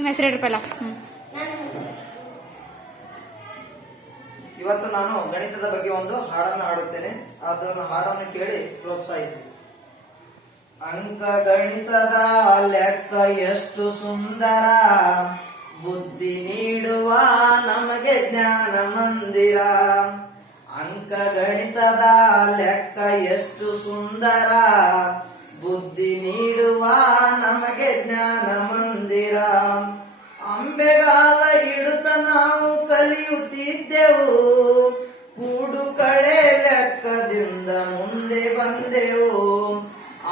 ನಿಮ್ಮ ಹೆಸರು ಹೇಳಿ ಇವತ್ತು ನಾನು ಗಣಿತದ ಬಗ್ಗೆ ಒಂದು ಹಾಡನ್ನು ಹಾಡುತ್ತೇನೆ. ಅದನ್ನು ಹಾಡನ್ನು ಕೇಳಿ ಪ್ರೋತ್ಸಾಹಿಸಿ. ಅಂಕ ಗಣಿತದ ಲೆಕ್ಕ ಎಷ್ಟು ಸುಂದರ. ಬುದ್ಧಿ ನೀಡುವ ನಮಗೆ ಜ್ಞಾನ ಮಂದಿರ. ಅಂಕ ಗಣಿತದ ಲೆಕ್ಕ ಎಷ್ಟು ಸುಂದರ. ಬುದ್ಧಿ ನೀಡುವ ನಮಗೆ ಜ್ಞಾನ ಮಂದಿರ. ಅಂಬೆಗಾಲ ಹಿಡುತ್ತ ನಾವು ಕಲಿಯುತ್ತಿದ್ದೆವು. ಕೂಡು ಕಳೆ ಲೆಕ್ಕದಿಂದ ಮುಂದೆ ಬಂದೆವು.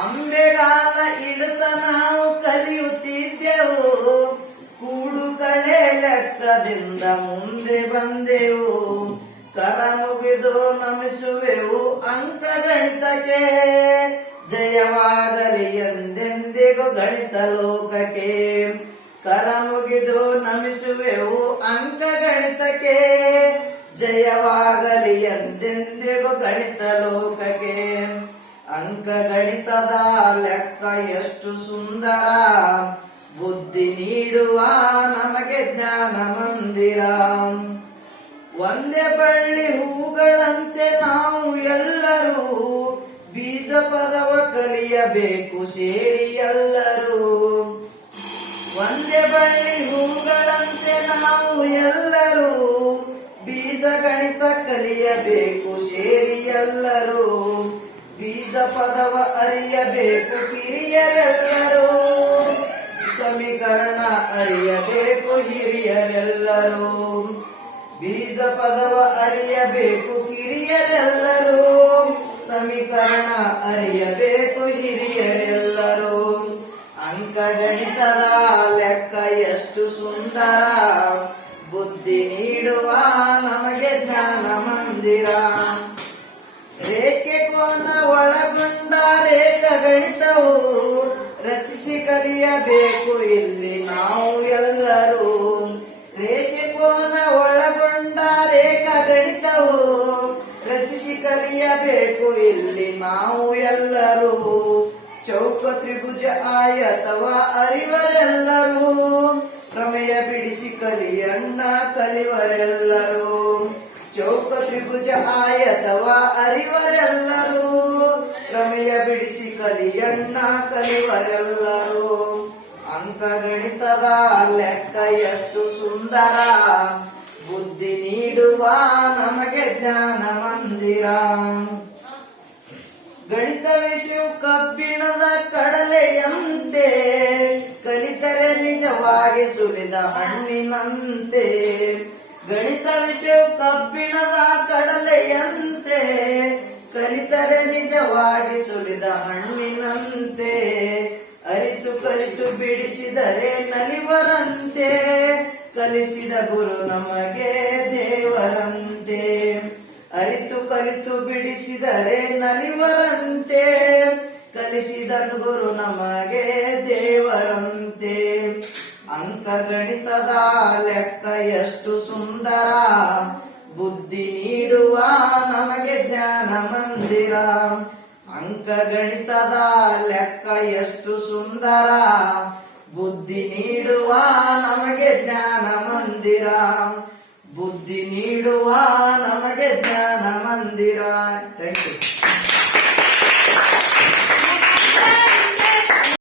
ಅಂಬೆಗಾಲ ಇಡುತ್ತ ನಾವು ಕಲಿಯುತ್ತಿದ್ದೆವು. ಕೂಡು ಕಳೆ ಲೆಕ್ಕದಿಂದ ಮುಂದೆ ಬಂದೆವು. ಕರ ಮುಗಿದು ನಮಿಸುವೆವು ಅಂಕ ಜಯವಾಗಲಿ ಎಂದೆಂದಿಗೂ ಗಣಿತ ಲೋಕಕ್ಕೆ. ಕರ ಮುಗಿದು ನಮಿಸುವೆವು ಅಂಕ ಗಣಿತಕ್ಕೆ. ಜಯವಾಗಲಿ ಎಂದೆಂದಿಗೂ ಗಣಿತ ಲೋಕಕ್ಕೆ. ಅಂಕ ಗಣಿತದ ಲೆಕ್ಕ ಎಷ್ಟು ಸುಂದರ. ಬುದ್ಧಿ ನೀಡುವ ನಮಗೆ ಜ್ಞಾನ ಮಂದಿರ. ಒಂದೇ ಬಳ್ಳಿ ಹೂಗಳಂತೆ ನಾವು ಕಲಿಯಬೇಕು ಸೇರಿ ಎಲ್ಲರೂ ಒಂದೇ ಬಳ್ಳಿ ಹೂಗಳಂತೆ ನಾವು ಎಲ್ಲರೂ ಬೀಜ ಗಣಿತ ಕಲಿಯಬೇಕು ಸೇರಿ ಎಲ್ಲರೂ ಬೀಜ ಪದವ ಅರಿಯಬೇಕು ಕಿರಿಯರೆಲ್ಲರೂ. ಸಮೀಕರಣ ಅರಿಯಬೇಕು ಹಿರಿಯರೆಲ್ಲರೂ. ಬೀಜ ಪದವ ಅರಿಯಬೇಕು ಕಿರಿಯರೆಲ್ಲರೂ ಲೆಕ್ಕ ಎಷ್ಟು ಸುಂದರ. ಬುದ್ಧಿ ನೀಡುವ ನಮಗೆ ಜ್ಞಾನ ಮಂದಿರ. ರೇಖೆ ಕೋನ ಒಳಗೊಂಡ ರೇಖ ಗಣಿತವು ರಚಿಸಿ ಕಲಿಯಬೇಕು ಇಲ್ಲಿ ನಾವು ಎಲ್ಲರೂ. ರೇಖೆ ಕೋನ ಒಳಗೊಂಡ ರೇಖ ಗಣಿತವು ರಚಿಸಿ ಕಲಿಯಬೇಕು ಇಲ್ಲಿ ನಾವು ಎಲ್ಲರೂ. ಚೌಕ ತ್ರಿಭುಜ ಆಯತವ ಅರಿವರೆಲ್ಲರೂ ಪ್ರಮೇಯ ಬಿಡಿಸಿ ಕಲಿಯಣ್ಣ ಕಲಿವರೆಲ್ಲರೂ. ಚೌಕ ತ್ರಿಭುಜ ಆಯತವ ಅರಿವರೆಲ್ಲರೂ ಪ್ರಮೇಯ ಬಿಡಿಸಿ ಕಲಿಯಣ್ಣ ಕಲಿವರೆಲ್ಲರೂ. ಅಂಕ ಗಣಿತದ ಲೆಕ್ಕ ಎಷ್ಟು ಸುಂದರ. ಬುದ್ಧಿ ನೀಡುವ ನಮಗೆ ಜ್ಞಾನ ಮಂದಿರ. ಗಣಿತ ವಿಷಯ ಕಬ್ಬಿಣದ ಕಡಲೆಯಂತೆ. ನಿಜವಾಗಿ ಸುಲಿದ ಹಣ್ಣಿನಂತೆ, ಗಣಿತ ವಿಷಯ ಕಬ್ಬಿಣದ ಕಡಲೆಯಂತೆ, ಕಲಿತರೆ ನಿಜವಾಗಿ ಸುರಿದ ಹಣ್ಣಿನಂತೆ, ಅರಿತು ಕಲಿತು ಬಿಡಿಸಿದರೆ ನಲಿವರಂತೆ, ಕಲಿಸಿದ ಗುರು ನಮಗೆ ದೇವರಂತೆ, ಅರಿತು ಕಲಿತು ಬಿಡಿಸಿದರೆ ನಲಿವರಂತೆ, ಕಲಿಸಿದ ಗುರು ನಮಗೆ ದೇವರಂತೆ. ಅಂಕ ಗಣಿತದ ಲೆಕ್ಕ ಎಷ್ಟು ಸುಂದರ. ಬುದ್ಧಿ ನೀಡುವ ನಮಗೆ ಜ್ಞಾನ ಮಂದಿರ. ಅಂಕ ಗಣಿತದ ಲೆಕ್ಕ ಎಷ್ಟು ಸುಂದರ. ಬುದ್ಧಿ ನೀಡುವ ನಮಗೆ ಜ್ಞಾನ ಮಂದಿರ. ಬುದ್ಧಿ ನೀಡುವ ನಮಗೆ ಜ್ಞಾನ ಮಂದಿರ. Thank you